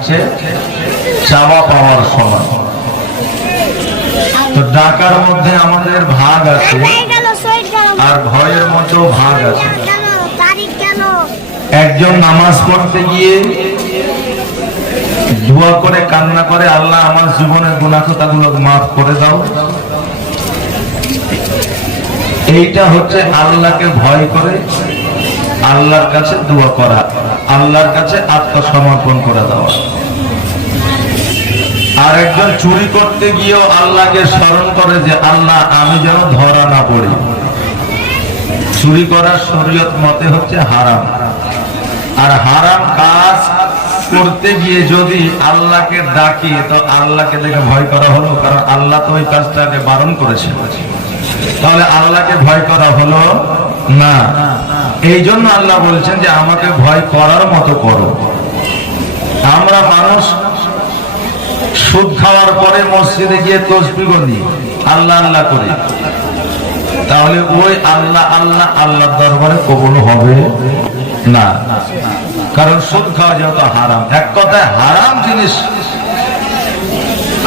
হচ্ছে চাওয়া পাওয়ার সমান তো ডাকার মধ্যে আমাদের ভাগ আছে, আর ভয়ের মতো ভাগ আছে। একজন নামাজ পড়তে গিয়ে দোয়া করে, কান্না করে, আল্লাহ আমার জীবনের গুণাখতাগুলো মাফ করে দাও। এইটা হচ্ছে আল্লাহকে ভয় করে, আল্লাহর কাছে দোয়া করা। আল্লাহর কাছে আত্মসমর্পণ করে দেওয়া। আর একজন চুরি করতে গিয়েও আল্লাহকে স্মরণ করে যে, আল্লাহ, আমি যেন ধরা না পড়ি। চুরি করার শরীয়ত মতে হচ্ছে হারাম। আর হারাম কাজ করতে গিয়ে যদি আল্লাহকে ডাকি, তো আল্লাহকে দেখে ভয় করা হলো, কারণ আল্লাহ তো ওই কাজটাকে বারণ করেছে। তাহলে আল্লাহকে ভয় করা হলো না। এই জন্য আল্লাহ বলছেন যে আমাকে ভয় করার মতো করো। আমরা মানুষ সুদ খাওয়ার পরে মসজিদে গিয়ে তসবি বলি, আল্লাহ আল্লাহ করে। তাহলে ওই আল্লাহ আল্লাহ আল্লাহর দরবারে কবুল হবে না। কারণ সুদ খাওয়া যেহেতু হারাম। এক কথায় হারাম জিনিস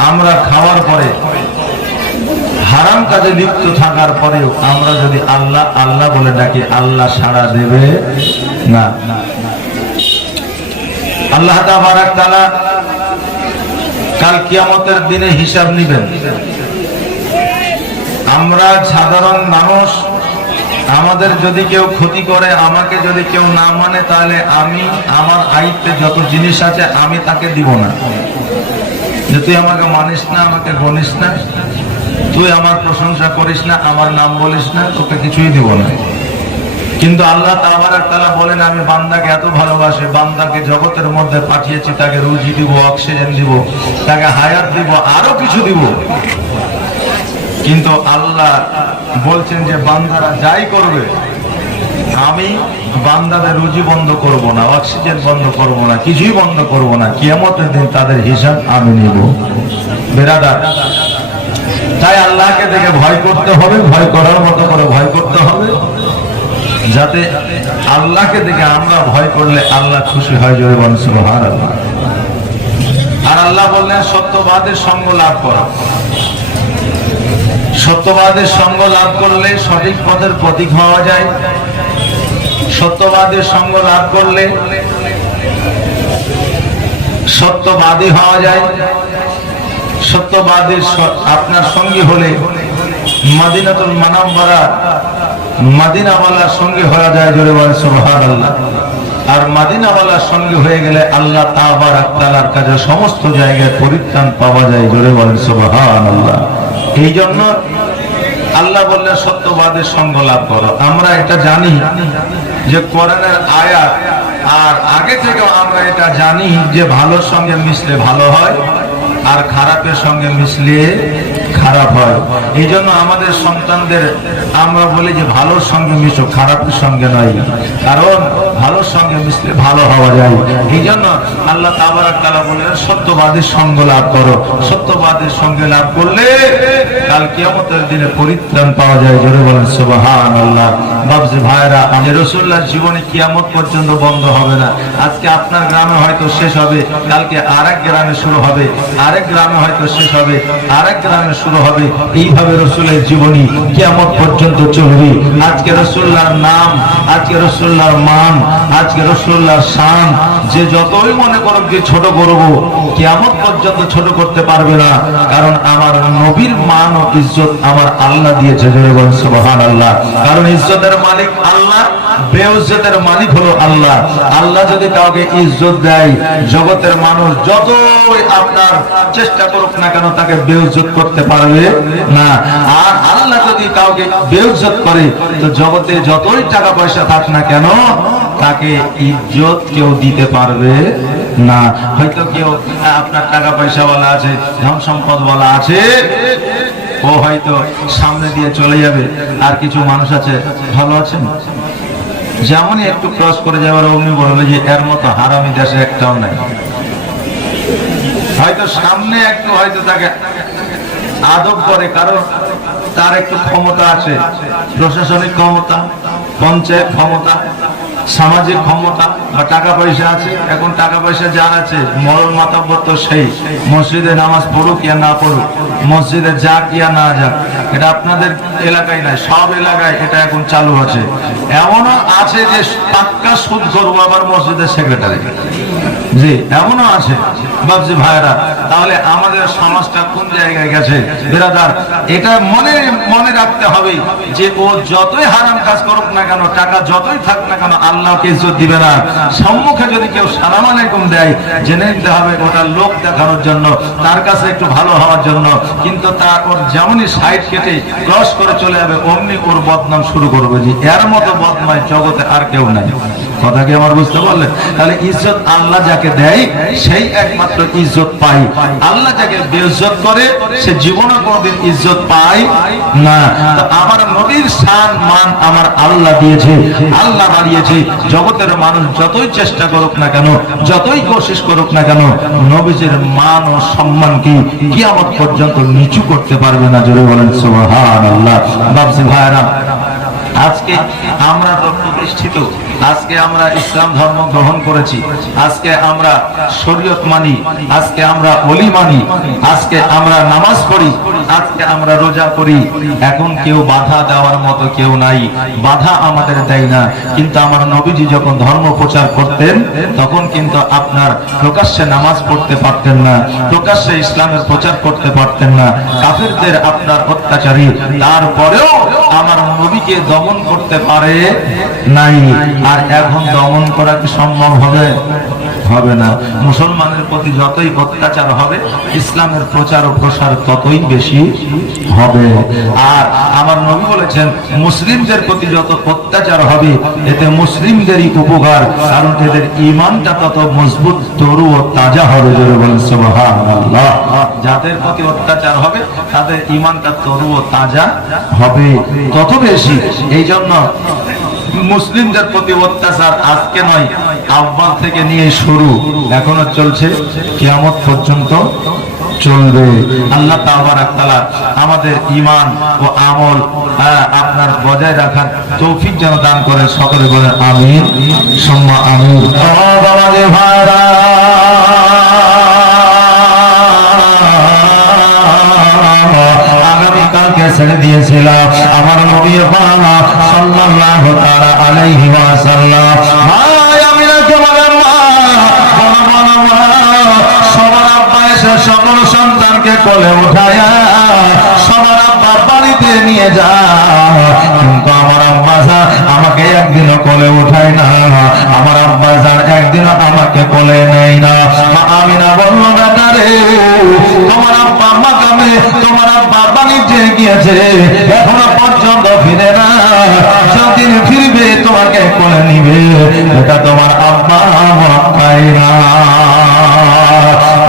আমরা খাওয়ার পরে হারাম কাজে লিপ্ত থাকার পরেও আমরা যদি আল্লাহ আল্লাহ বলে ডাকি, আল্লাহ সাড়া দেবে? না। আল্লাহ তাআলা কাল কিয়ামতের দিনে হিসাব নিবেন। আমরা সাধারণ মানুষ, আমাদের যদি কেউ ক্ষতি করে, আমাকে যদি কেউ না মানে তাহলে আমি, আমার আয়ত্তে যত জিনিস আছে, আমি তাকে দিব না। যে তুই আমাকে মানিস না, আমাকে গনিস না তুই আমার প্রশংসা করিস না, আমার নাম বলিস না, তোকে কিছুই দিব না। কিন্তু আল্লাহ তাবার তারা বলেন, আমি বান্দাকে এত ভালোবাসি, বান্দাকে জগতের মধ্যে পাঠিয়েছি, তাকে রুজি দিব, অক্সিজেন দিব, তাকে হায়াত দিব, আরও কিছু দিব। কিন্তু আল্লাহ বলছেন যে, বান্দারা যাই করবে, আমি বান্দাদের রুজি বন্ধ করব না, অক্সিজেন বন্ধ করব না, কিছুই বন্ধ করব না, কিয়ামতের দিন তাদের হিসাব আমি নিব। বেরাদার তাই আল্লাহকে দেখে ভয় করতে হবে, ভয় করার মতো করে ভয় করতে হবে? যাতে আল্লাহকে দেখে আমরা ভয় করলে আল্লাহ খুশি হয়, জোরে বলেন সুবহান আল্লাহ আর আল্লাহ বললেন, সত্যবাদের সঙ্গ লাভ করা। সত্যবাদের সঙ্গ লাভ করলে সঠিক পথের প্রতীক হওয়া যায়। সত্যবাদের সঙ্গ লাভ করলে সত্যবাদী হওয়া যায়। সত্যবাদীর আপনার সঙ্গী হলে মাদিনাতুল মানাম্বারা মাদিনাওয়ালার সঙ্গে হয়ে যায় জোরে বলে সুবহান আল্লাহ আর মাদিনাওয়ালার সঙ্গে হয়ে গেলে আল্লাহ তাবার তালার কাছে সমস্ত জায়গায় পরিত্রাণ পাওয়া যায় জোরে বলেন সুবহান আল্লাহ এই জন্য আল্লাহ বললেন, সত্যবাদের সঙ্গ লাভ করো। আমরা এটা জানি যে কোরআনের আয়াত, আর আগে থেকে আমরা এটা জানি যে ভালোর সঙ্গে মিশলে ভালো হয়। আর খারাপের সঙ্গে মিশলে খারাপ হয়। এই জন্য আমাদের সন্তানদের আমরা বলি যে, ভালোর সঙ্গে মিশো, খারাপের সঙ্গে নয়। কারণ ভালোর সঙ্গে মিশলে ভালো হওয়া যায়। এই জন্য আল্লাহ তাআলা বলেন, সত্যবাদীর সঙ্গ লাভ করো। সত্যবাদীর সঙ্গে লাভ করলে কাল কিয়ামতের দিনে পরিত্রাণ পাওয়া যায়। জোরে বলেন, সুবহানাল্লাহ। বাবজি ভাইরা, যে রাসূলুল্লাহর জীবনে কিয়ামত পর্যন্ত বন্ধ হবে না। আজকে আপনার গ্রামে হয়তো শেষ হবে। কালকে আরেক গ্রামে শুরু হবে। আরেক গ্রামে হয়তো শেষ হবে, আরেক গ্রামে শুরু হবে। এইভাবে রসুলের জীবনী কিয়ামত পর্যন্ত চলবে। আজকে রসুল্লাহর নাম, আজকে রসুল্লাহর মান, আজকে রসুল্লাহর শান, যে যতই মনে করুক যে ছোট করব, কিয়ামত পর্যন্ত ছোট করতে পারবে না। কারণ আমার নবীর মান ও ইজ্জত আমার আল্লাহ দিয়েছে, জোরে বলেন সুবহানাল্লাহ। কারণ ইজ্জতের মালিক আল্লাহ বেউজ্জতের মালিক হলো আল্লাহ। আল্লাহ যদি কাউকে ইজ্জত দেয়, জগতের মানুষ যতই আপনার চেষ্টা করুক না কেন তাকে বেউজ্জত করতে পারবে না। আর আল্লাহ যদি কাউকে বেউজ্জত করে, তো জগতে যতই টাকা পয়সা থাক না কেন তাকে ইজ্জত কেউ দিতে পারবে না। হয়তো কেউ আপনার টাকা পয়সা বলা আছে, ধন সম্পদ বলা আছে, ও হয়তো সামনে দিয়ে চলে যাবে। আর কিছু মানুষ আছে, ভালো আছেন? যেমনই একটু ক্রস করে যাবার অমনি বলবে যে এর মতো হারামি দেশে একটাও নাই। হয়তো সামনে একটু হয়তো তাকে আদব করে, কারণ তার একটু ক্ষমতা আছে। প্রশাসনিক ক্ষমতা, পঞ্চায়েত ক্ষমতা সামাজিক ক্ষমতা বা টাকা পয়সা আছে, এখন টাকা পয়সা যার আছে, মরণ মাতাব্বর তো সেই। মসজিদে নামাজ পড়ুক ইয়া না পড়ুক, মসজিদে যাক ইয়া না যাক, এটা আপনাদের এলাকায় নাই সব এলাকায় এটা এখন চালু আছে। এমনও আছে যে পাক্কা সুদ করব আবার মসজিদের সেক্রেটারি জি, এমনও আছে। বাবজি ভাইরা তাহলে আমাদের সমাজটা কোন জায়গায় গেছে? বেরাদার, এটা মনে মনে রাখতে হবে যে ও যতই হারাম কাজ করুক না কেন, টাকা যতই থাক না কেন আল্লাহকে ইজ্জত দিবে না। সম্মুখে যদি কেউ সালাম আলাইকুম দেয়, জেনে নিতে হবে ওটা লোক দেখানোর জন্য, তার কাছে একটু ভালো হওয়ার জন্য। কিন্তু তা ওর যেমনই সাইড কেটে ক্রস করে চলে যাবে, অমনি ওর বদনাম শুরু করবে যে, এর মতো বদনায় জগতে আর কেউ নাই। কথা কি আমার বুঝতে পারলেন? তাহলে ইজ্জত আল্লাহ যাকে দেয়, সেই একমাত্র ইজ্জত পাই আল্লাহ যাকে বেইজ্জত করে, সে জীবনে কোনোদিন ইজ্জত পায় না। আমার নবীর শান মান আমার আল্লাহ দিয়েছে, আল্লাহ বাড়িয়েছে জগতের মানুষ যতই চেষ্টা করুক না কেন, যতই কোশিশ করুক না কেন, নবীজের মান ও সম্মান কি কিয়ামত পর্যন্ত নিচু করতে পারবে না। জোরে বলেন, সুবহানাল্লাহ। বাবজি ভাইরা আজকে আমরা তো প্রতিষ্ঠিত আজকে আমরা ইসলাম ধর্ম গ্রহণ করেছি, আজকে আমরা শরীয়ত মানি, আজকে আমরা অলি মানি, আজকে আমরা নামাজ পড়ি, আজকে আমরা রোজা করি। এখন কেউ বাধা দেওয়ার মতো কেউ নাই, বাধা আমাদের দেয় না। কিন্তু আমার নবীজি যখন ধর্ম প্রচার করতেন, তখন কিন্তু আপনার প্রকাশ্যে নামাজ পড়তে পারতেন না, প্রকাশ্যে ইসলামের প্রচার করতে পারতেন না। কাফেরদের আপনার অত্যাচারী, তারপরেও আমার নবীকে দমন করতে পারে নাই। আর এখন দমন করা কি সম্ভব হবে? হবে না। মুসলমানের প্রতি যতই অত্যাচার হবে, ইসলামের প্রচার ও প্রসার ততই বেশি হবে। আর আমার নবী বলেছেন, মুসলিমদের প্রতি যত অত্যাচার হবে, এতে মুসলিমদেরই উপকার, কারণ এদের ইমানটা তত মজবুত, তরু ও তাজা হবে। জোরে বলেন, সুবহানাল্লাহ। যাদের প্রতি অত্যাচার হবে, তাদের ইমানটা তরু ও তাজা হবে। তত বেশি। এই জন্য মুসলিমদের প্রতি অত্যাচার আজকে নয় আহ্বান থেকে নিয়ে শুরু এখনও চলছে, কিয়ামত পর্যন্ত চলবে। আল্লাহ তাআলা আমাদের ইমান ও আমল আপনার বজায় রাখার তৌফিক যেন দান করে সকলে বলে আমিন, সম্মা আমিন। আগামীকালকে ছেড়ে দিয়েছিলাম আমার নবী বাবা তাআলা আলাইহি ওয়াসাল্লাম ভাই আমি রাখতে বলেন মা বলো বলো মা সবার আব্বা এসে সকল সন্তানকে কোলে উঠায়া সবার আব্বা বাড়িতে নিয়ে যা কিন্তু আমার আব্বা স্যার আমাকে একদিনও কোলে উঠায় না আমার আব্বা স্যার আমাকে কোলে নেয় না। মা আমি না বলল, বেটা রে, তোমার আব্বা মাকামে তোমার আব্বা বাণিজ্যে গিয়েছে। এখনও পর্যন্ত ফিরে না। যতদিন ফিরবে, তোমাকে কোলে নিবে। এটা তোমার আব্বা পায় না।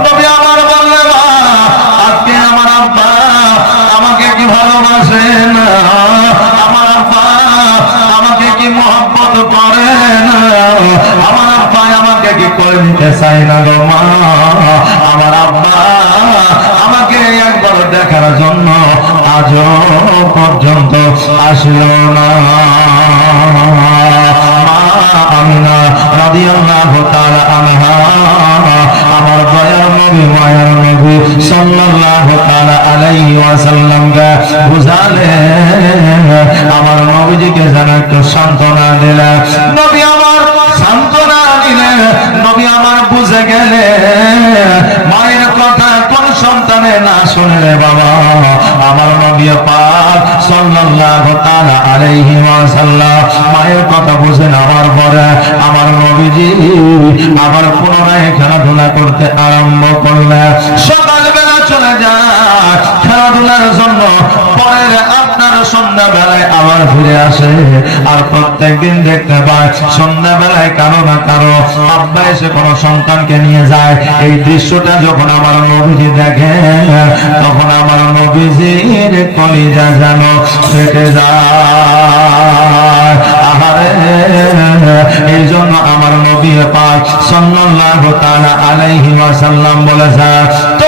তবে আমার বললে, মা, আজকে আমার আব্বা আমাকে কি ভালোবাসে না? আমার আব্বা আমাকে কি মহব্বত করে? আমার আব্বা আমাকে কি করে নিতে চাই না গো মা? আমার আব্বা আমাকে একবার দেখার জন্য আজও পর্যন্ত আসলো না। আমি আমিনা রাদিয়াল্লাহু তাআলা আনহা আমার দয়ার নবী মায়ার নবী আমার নবীজিকে যেন একটু সান্ত্বনা দিলে। নবী আমার সান্ত্বনা দিলে, নবী আমার বুঝে গেলে। মায়ের কথা কোন সন্তানে না শুনে রে বাবা, আমার নবী পাক সাল্লাল্লাহু তাআলা আলাইহি ওয়াসাল্লাম মায়ের কথা বুঝে নেওয়ার পরে আমার নবীজি আবার পুনরায় খেলাধুলা করতে আরম্ভ করলেন সকালবেলা চলে যায়। খেলাধুলার জন্য পরের আপনার সন্ধ্যাবেলায় আবার ফিরে আসে। আর প্রত্যেক দিন দেখতে পায় সন্ধ্যাবেলায় কারও না কারও আব্বা এসে কোনো সন্তানকে নিয়ে যায়। এই দৃশ্যটা যখন আমার নবীজি দেখে, তখন আমার নবীজির কলিজা যেন ফেটে যায়। আহারে, এই জন্য আমার নবী পাক সাল্লাল্লাহু তাআলা আলাইহি ওয়াসাল্লাম বলেছে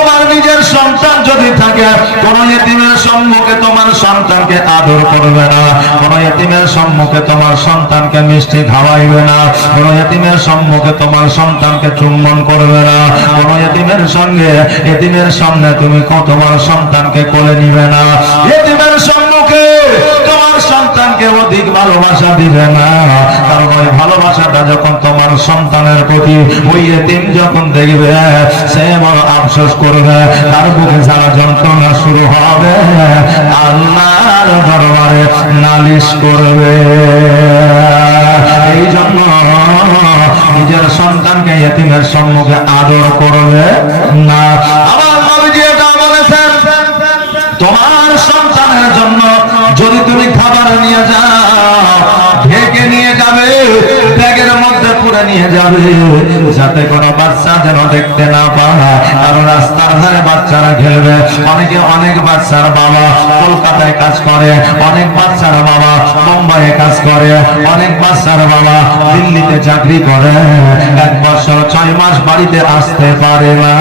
তোমার নিজের সন্তান যদি থাকে, কোন এতিমের সম্মুখে তোমার সন্তানকে আদর করবে না, কোন এতিমের সম্মুখে তোমার সন্তানকে মিষ্টি খাওয়াইবে না, কোন এতিমের সম্মুখে তোমার সন্তানকে চুম্বন করবে না, কোন এতিমের সঙ্গে এতিমের সামনে তুমি তোমার সন্তানকে কোলে নিবে না। এতিমের অধিক ভালোবাসা দিবে না। কারণ ওই ভালোবাসাটা যখন তোমার সন্তানের প্রতি ওই এতিম যখন দেখবে, সে বড় আফসোস করবে, তার বুকে সারা যন্ত্রণা শুরু হবে। আল্লাহর দরবারে নালিশ করবে। এই জন্য নিজের সন্তানকে এতিমের সম্মুখে আদর করবে না। তোমার সন্তানের জন্য যদি তুমি খাবার নিয়ে যাও নিয়ে যাবে, ব্যাগের মধ্যে পুরে নিয়ে যাবে। যাতে কোনো বাচ্চা যেন দেখতে না পায়। কারণ রাস্তার ধারে বাচ্চারা খেলবে। অনেকে অনেক বাচ্চার বাবা কলকাতায় কাজ করে, অনেক বাচ্চার বাবা মুম্বাইয়ে কাজ করে, অনেক বাচ্চার বাবা দিল্লিতে চাকরি করে। এক বছর ছয় মাস বাড়িতে আসতে পারে না।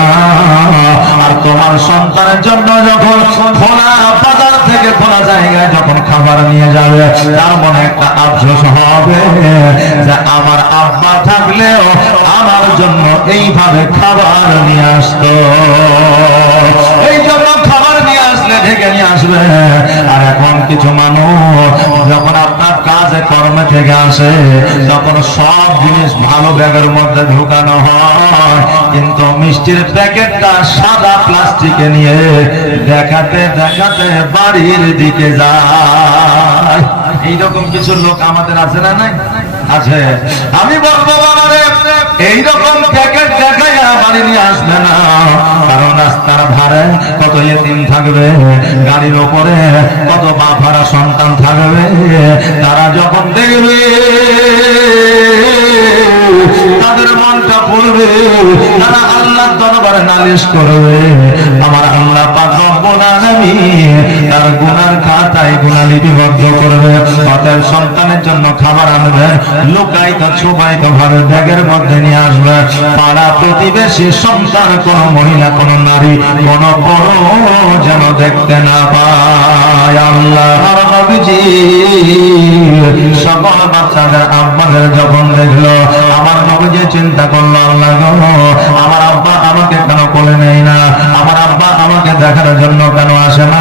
আর তোমার সন্তানের জন্য যখন খোলা জায়গায় যখন খাবার নিয়ে যাবে, তার মনে একটা আফসোস হবে যে আমার আব্বা থাকলেও আমার জন্য এইভাবে খাবার নিয়ে আসতো। এই জন্য খাবার নিয়ে আসলে ঢেকে নিয়ে আসবে। আর এখন কিছু মানুষ যখন আপনার কাজে কর্মে থেকে আসে তখন সব জিনিস ভালো ব্যাগের মধ্যে ঢুকানো হয়, কিন্তু মিষ্টির প্যাকেটটা সাদা প্লাস্টিকে নিয়ে দেখাতে দেখাতে বাড়ির দিকে যায়। এইরকম কিছু লোক আমাদের আছে না নাই? আছে। আমি বলব এইরকম প্যাকেট বাড়ি নিয়ে আসবে না। কারণ রাস্তার ধারে কত এতিম থাকবে, গাড়ির ওপরে কত বাফারা সন্তান থাকবে। তারা যখন দেখবে, তাদের মনটা পড়বে তারা আল্লাহ দরবারে নালিশ করবে। আমার আল্লাহ পাক রব্বুল আলামিন তার গুনার খাতায় গুনাহ লিপিবদ্ধ করবে। অতএব সন্তানের জন্য খাবার আনবে। লুকায়িত ছুপায়িত ভাবে ব্যাগের মধ্যে নিয়ে আসবে। পাড়া প্রতিবেশী সন্তান, কোন মহিলা, কোন নারী, কোন বড় যেন দেখতে না পায়। আল্লাহ সকল বাচ্চাদের আব্বাদের যখন দেখল, আমার নবীজি চিন্তা করল, আল্লাহ আমার আব্বা আমাকে কেন কোলে নেই না। আমার আব্বা আমাকে দেখার জন্য কেন আসে না?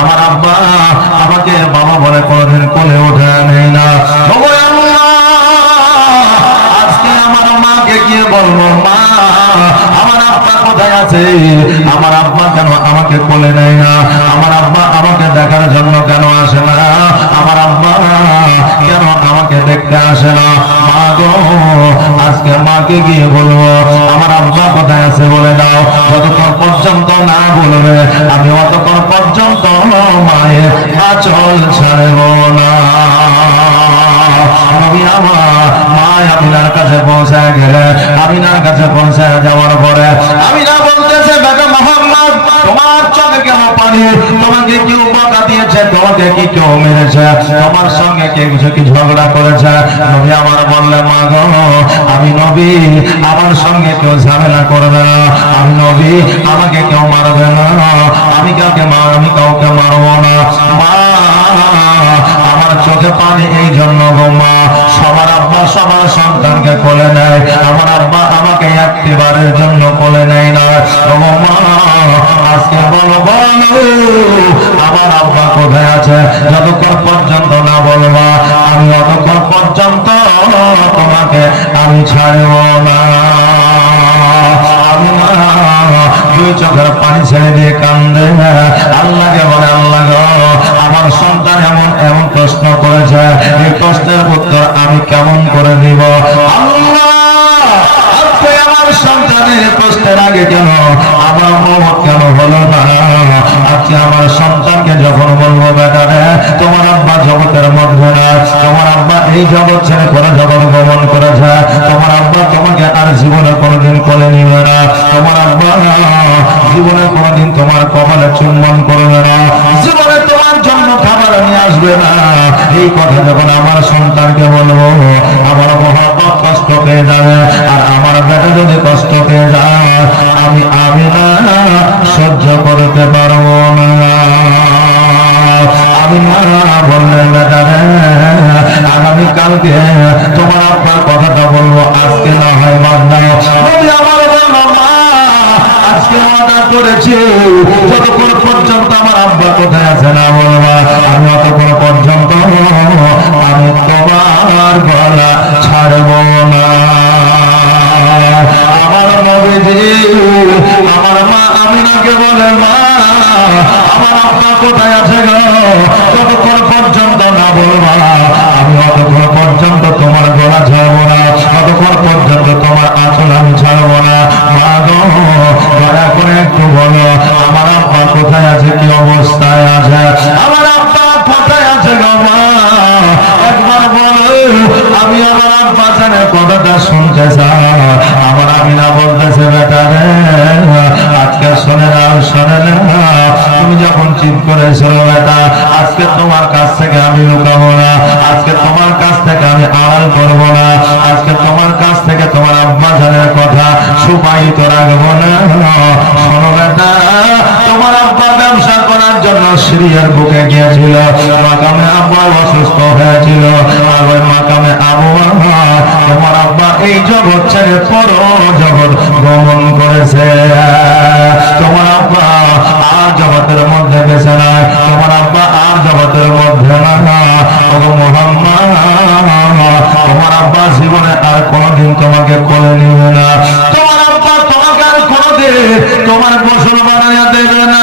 আমার আব্বা আমাকে বাবা বলে কোনোদিন কোলে ওঠে নেই না। আমার আব্বা কেন আমাকে কোলে নেয় না? আমার আব্বা আমাকে দেখার জন্য কেন আসে না? আমার আব্বা কেন আমাকে দেখতে আসে না? মা গো, আজকে মাকে গিয়ে বলব আমার আব্বা কোথায় আছে বলে দাও যতক্ষণ পর্যন্ত না বলবে আমি অতক্ষণ পর্যন্ত মায়ের আচল ছাড়ব না। আমি আমার, মা আমিনার কাছে পৌঁছায় গেলে, আমিনার কাছে পৌঁছায় যাওয়ার পরে, আমিনা বলতেছে বেটা মোহাম্মদ তোমার আমার বললে, মা গো, আমি নবী, আমার সঙ্গে কেউ ঝামেলা করবে না। আমি নবী, আমাকে কেউ মারবে না। আমি কাউকে মার, আমি কাউকে মারবো না। আমার চোখে পানি এই জন্য গো সবার আব্বা সবার সন্তানকে কোলে নেয়। আমার আব্বা আমাকে একটিবারের জন্য কোলে নেয় না। ও মা, আজকে বলো বলো আমার আব্বা কোথায় আছে? যতক্ষণ পর্যন্ত না বলবা, আমি অতক্ষণ পর্যন্ত তোমাকে আমি ছাড়ব না। দুই চোখের পানি ছেড়ে দিয়ে কান্দে। আল্লাহকে বলে, আল্লাহ আমার সন্তান এমন এমন প্রশ্ন করেছে। এই প্রশ্নের উত্তর আমি কেমন করে দিব এই জগৎ ছেড়ে কোনো জগৎ আজকে অর্ডার করেছি। যতক্ষণ পর্যন্ত আমার আব্বা কোথায় আছে না বলবা আমি অতক্ষণ পর্যন্ত আমি তোমার গলা ছাড়বো না। আমার নবীজি, আমার মা আমিনাকে বলে, মা, আমার আব্বা কোথায় আছে গো? যতক্ষণ পর্যন্ত না বলবা আমি অতক্ষণ পর্যন্ত তোমার গলা ছাড়বো না, ততক্ষণ পর্যন্ত তোমার আঁচল আমি ছাড়বো না। মা গো, দয়া করে একটু বলো, আমার আব্বা কোথায় আছে, কি অবস্থায় আছে? আমার আব্বা কোথায় আছে গো, মা? আমি আমার আব্বা জানে কথাটা শুনতে চাই। আমার আমি না বলতেছে, বেটা আজকে শোনে না শোনে তুমি যখন চিত করেছ বেটা, আজকে তোমার কাছ থেকে আমি লুকাবো না। আজকে তোমার কাছ থেকে আমি আড়াল করব না। আজকে তোমার কাছ থেকে তোমার আব্বা জানের কথা সুপায়িত রাখব না। শোনো, বেটা, তোমার জন্য সিরিয়ার বুকে গিয়েছিল। মাকামে আব্বা অসুস্থ হয়েছিল। আর ওই মাকামে আবহাওয়া তোমার আব্বা এই জগৎ ছেড়ে পর জগৎ গমন করেছে। তোমার আব্বা আর জগতের মধ্যে বেঁচে নাই। তোমার আব্বা আর জগতের মধ্যে না মোহাম্মদ, তোমার আব্বা জীবনে আর কোনোদিন তোমাকে কোলে নিবে না। তোমার আব্বা তোমাকে আর কোনোদিন তোমার গোসল বানাইয়া দেবে না।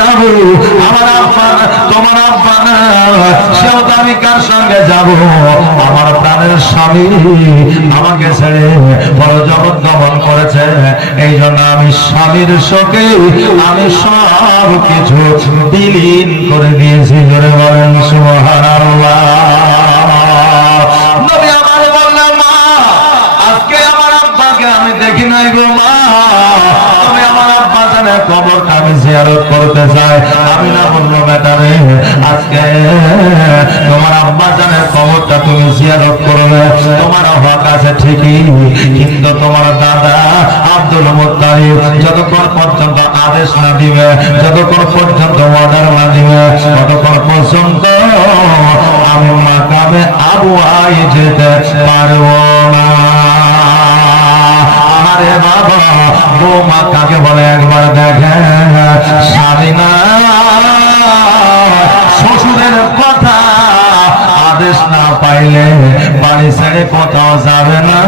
যাব, আমার আব্বা, তোমার আব্বা না তো আমি কার সঙ্গে যাব? আমার প্রাণের স্বামী আমাকে ছেড়ে বড় জগৎ গমন করেছে। এই জন্য আমি স্বামীর শোকে আমি সব কিছু বিলীন করে দিয়েছি, জোরে বলেন আই যেতে পারব না। আরে বাবা বৌমা কাকে বলে একবার দেখেন স্বামীনা শ্বশুরের না পাইলে বাড়ি ছেড়ে কোথাও যাবে না।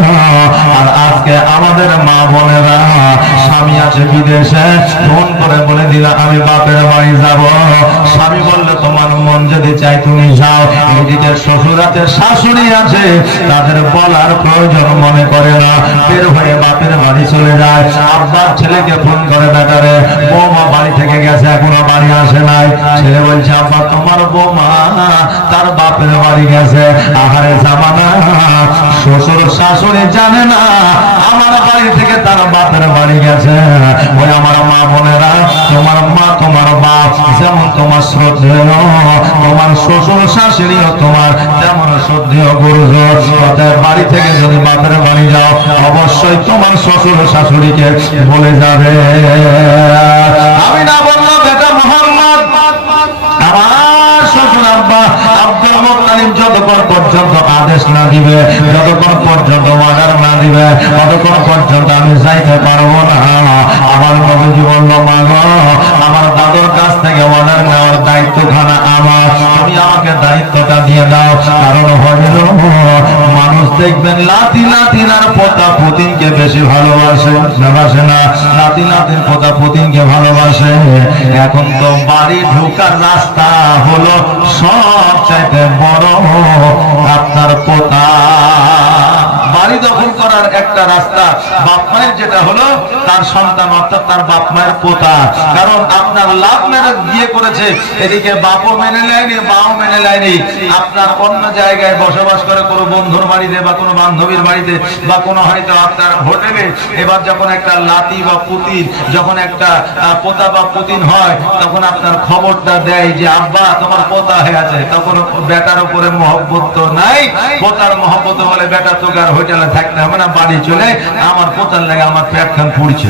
আর আজকে আমাদের মা বোনেরা স্বামী আছে বিদেশে, ফোন করে বলে দিলা, আমি বাপের বাড়ি যাব। স্বামী বললে, তোমার মন যদি চাই তুমি যাও। এদিকে শ্বশুর আছে, শাশুড়ি আছে, তাদের বলার প্রয়োজন মনে করে না। বের হয়ে বাপের বাড়ি চলে যায়। আব্বার ছেলেকে ফোন করে বেটারে বৌমা বাড়ি থেকে গেছে, এখনও বাড়ি আসে নাই। ছেলে বলছে, আব্বা, তোমার বৌমা তার বাপের বাড়ি গেছে। আহারে জামানা। শ্বশুর শাশুড়ি জানে না, আমার বাড়ি থেকে তার বাপের বাড়ি গেছে। ওই আমার মা বোনেরা, তোমার মা, তোমার বাপ, যেমন তোমার শ্রদ্ধেয়, তোমার শ্বশুর শাশুড়িও তোমার তেমন শ্রদ্ধেয় অতএব বাড়ি থেকে যদি বাপের বাড়ি যাও, অবশ্যই তোমার শ্বশুর শাশুড়িকে বলে যাবে। আমি না বললাম বেটা মোহাম্মদ যখন আব্বা আব্দুল মুত্তালিব যতক্ষণ পর্যন্ত আদেশ না দিবে, যতক্ষণ পর্যন্ত অর্ডার না দিবে, ততক্ষণ পর্যন্ত আমি যাইতে পারব না। আমার নবীজি বলল, মা আমার দাদুর কাছ থেকে অর্ডার নেওয়ার দায়িত্বখানা আমার। তুমি আমাকে দায়িত্বটা দিয়ে দাও। কারণ হইল, মানুষ দেখবেন লাতি নাতিন আর পোতা পুতিনকে বেশি ভালোবাসে ভালোবাসে না। নাতি নাতিন পোতা পুতিনকে ভালোবাসে। এখন তো বাড়ি ঢোকার রাস্তা হলো সব চাইতে বড় আপনার পোতা। বাড়ি দখল করার একটা রাস্তা বাপ মায়ের যেটা হলো তার সন্তান অর্থাৎ তার বাপ মায়ের পোতা। কারণ আপনার লাভ ম্যারেজ বিয়ে করেছে এদিকে বাপও মেনে নেয়নি মাও মেনে নেয়নি। আপনার অন্য জায়গায় বসবাস করে কোনো বন্ধুর বাড়িতে বা কোনো বান্ধবীর বাড়িতে বা কোনো হয়তো আপনার হোটেলে এবার যখন একটা লাতি বা পুতিন যখন একটা পোতা বা পুতিন হয় তখন আপনার খবরটা দেয় যে আব্বা তোমার পোতা হয়ে আছে। তখন বেটার উপরে মহব্বত তো নাই। পোতার মহব্বত বলে বেটা তোকে আর হোটেলে থাকতে হবে না, বাড়ি চলে আমার পোতার লাগে আমার পেট খান পুড়ছে।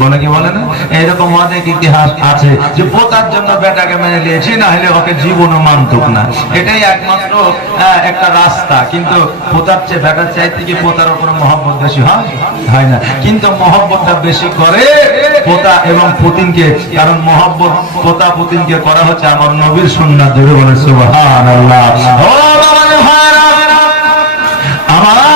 বলে কি বলে না? এইরকম অনেক ইতিহাস আছে যে পোতার জন্য বেটাকে মেনে নিয়েছি, না হলে ওকে জীবনও মানতুক না। এটাই একমাত্র একটা রাস্তা। কিন্তু পোতার চেয়ে বেটার চাইতে কি পোতার উপরে মহব্বত বেশি হয়? না। কিন্তু মহব্বতটা বেশি করে পোতা এবং পুতিনকে, কারণ মহব্বত পোতা পুতিনকে করা হচ্ছে আমার নবীর সুন্নাত ধরে বলে, সুবহানাল্লাহ। আমার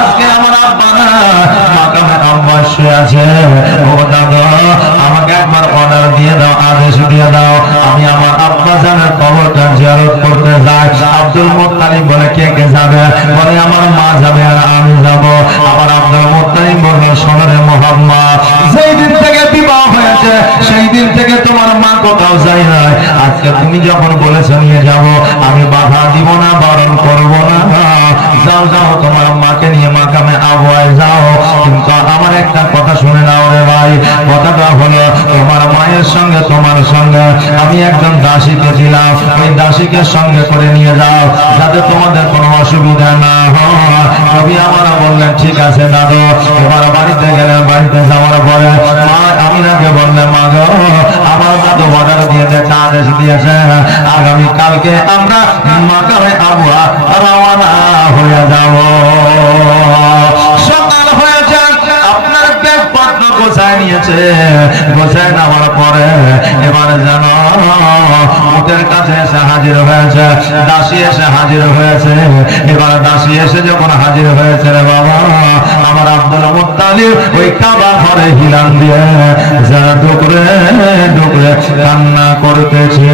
আজকে আমার আব্বা না। মাকামে আব্বা শুয়ে আছে। ও দাদা, আমাকে একবার অর্ডার দিয়ে দাও, আদেশ দিয়ে দাও। আমি আমার আব্বা জানের খবরটা জিয়ারত করতে যাই। আব্দুল মুত্তালিব বলে কে কে যাবে? বলে, আমার মা যাবে আর আমি যাব। আমার আব্দুল মুত্তালিব বলল শোনরে মোহাম্মদ, যেই দিন থেকে বিবাহ হয়েছে, সেই দিন থেকে তোমার মা কোথাও যায় না আজকে তুমি যখন বলেছ নিয়ে যাব, আমি বাধা দিব না, বারণ করব না। যাও যাও, তোমার মাকে নিয়ে মাকামে আবহাওয়ায় যাও। কিন্তু আমার একটা কথা শুনে নাও রে ভাই, কথাটা হলো, তোমার মায়ের সঙ্গে, তোমার সঙ্গে আমি একজন দাসীকে ছিলাম ওই দাসীকে সঙ্গে করে নিয়ে যাও। যাতে তোমাদের কোনো অসুবিধা না হয়। সবই আমার বললেন, ঠিক আছে দাদু, এবার বাড়িতে গেলেন বাড়িতে যাওয়ার পরে মা আমিনাকে বললেন মা গো, আমার দাদু অর্ডার দিয়েছে একটা আদেশ দিয়েছে, আগামী কালকে আমরা মাকারে আবহাওয়া রওনা হয়ে যাব সকাল হয়েছে আপনার ব্যাগ পত্র গোছায় নিয়েছে, গোছায় নেওয়ার পরে এবারে জানো মুখের কাছে এসে হাজির হয়েছে, দাসী এসে হাজির হয়েছে। এবার দাসী এসে যখন হাজির হয়েছে রে বাবা, আমার আব্দুল মুত্তালিব ওই কাবা ঘরে হিলান দিয়ে যা ডুকরে ডুকরে কান্না করতেছে।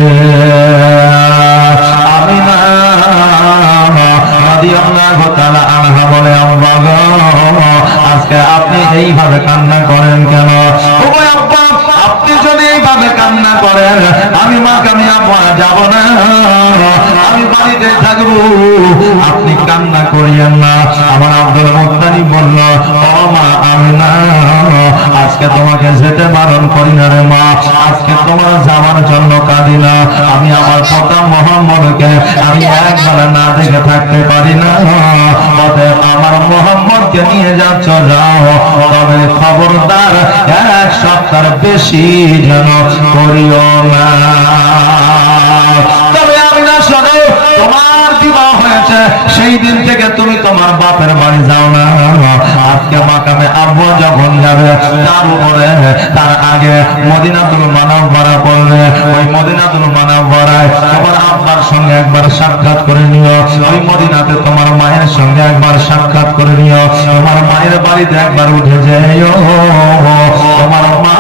আজকে আপনি এইভাবে কান্না করেন কেন? আব্বা এইভাবে কান্না করেন আমি মা আমি আব্বা যাব না। আমি বাড়িতে থাকব। আপনি কান্না করিয়েন না। আমার আব্দুল মুক্তানি বলল মা, আমি না। আজকে তোমাকে যেতে বারণ করি না রে মা। আজকে তোমার যাওয়ার জন্য কাঁদি না। আমি আমার পোতা মোহাম্মদকে আমি একবার না দেখে থাকতে পারি না। অতএব আমার মোহাম্মদকে নিয়ে যাচ্ছ, যাও। তবে খবরদার এক সপ্তাহ বেশি যেন করিও না। তবে আমি না শোনো তোমার বিবাহ হয়েছে, সেই দিন থেকে তুমি তোমার বাপের বাড়ি যাও না। আজকে মাকামে আব্বু যখন যাবে, তার উপরে তার আগে মদিনাতুল মানব ভরা পড়বে ওই মদিনাতুল মানব ভরায় তোমার আব্বার সঙ্গে একবার সাক্ষাৎ করে নিও। ওই মদিনাতে তোমার মায়ের সঙ্গে একবার সাক্ষাৎ করে নিও। তোমার মায়ের বাড়িতে একবার উঠে যেও। তোমার মা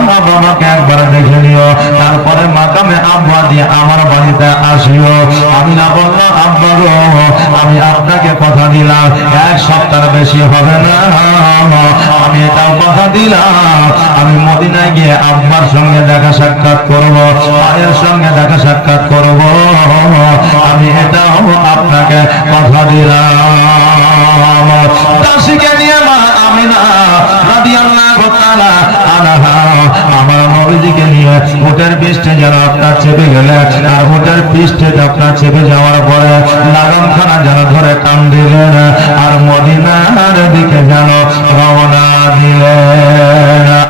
একবার দেখে নিও। তারপরে মাকামে আব্বা দিয়ে আমার বাড়িতে আসিও। আমি না বললাম, আব্বা গো, আমি আপনাকে কথা দিলাম, এক সপ্তাহ বেশি হবে না। আমি এটাও কথা দিলাম, আমি মদিনায় গিয়ে আব্বার সঙ্গে দেখা সাক্ষাৎ করব মায়ের সঙ্গে দেখা সাক্ষাৎ করব। আমি এটাও আপনাকে কথা দিলাম। দাসীকে নিয়ে মা আমিনা রাদিয়াল্লাহু নিয়ে ওটার পৃষ্ঠে যেন আপনার চেপে গেলে, আর ওটার পৃষ্ঠে আপনার চেপে যাওয়ার পরে লাগামখানা যারা ধরে টান আর মদিনার দিকে যেন রওনা দিলেন।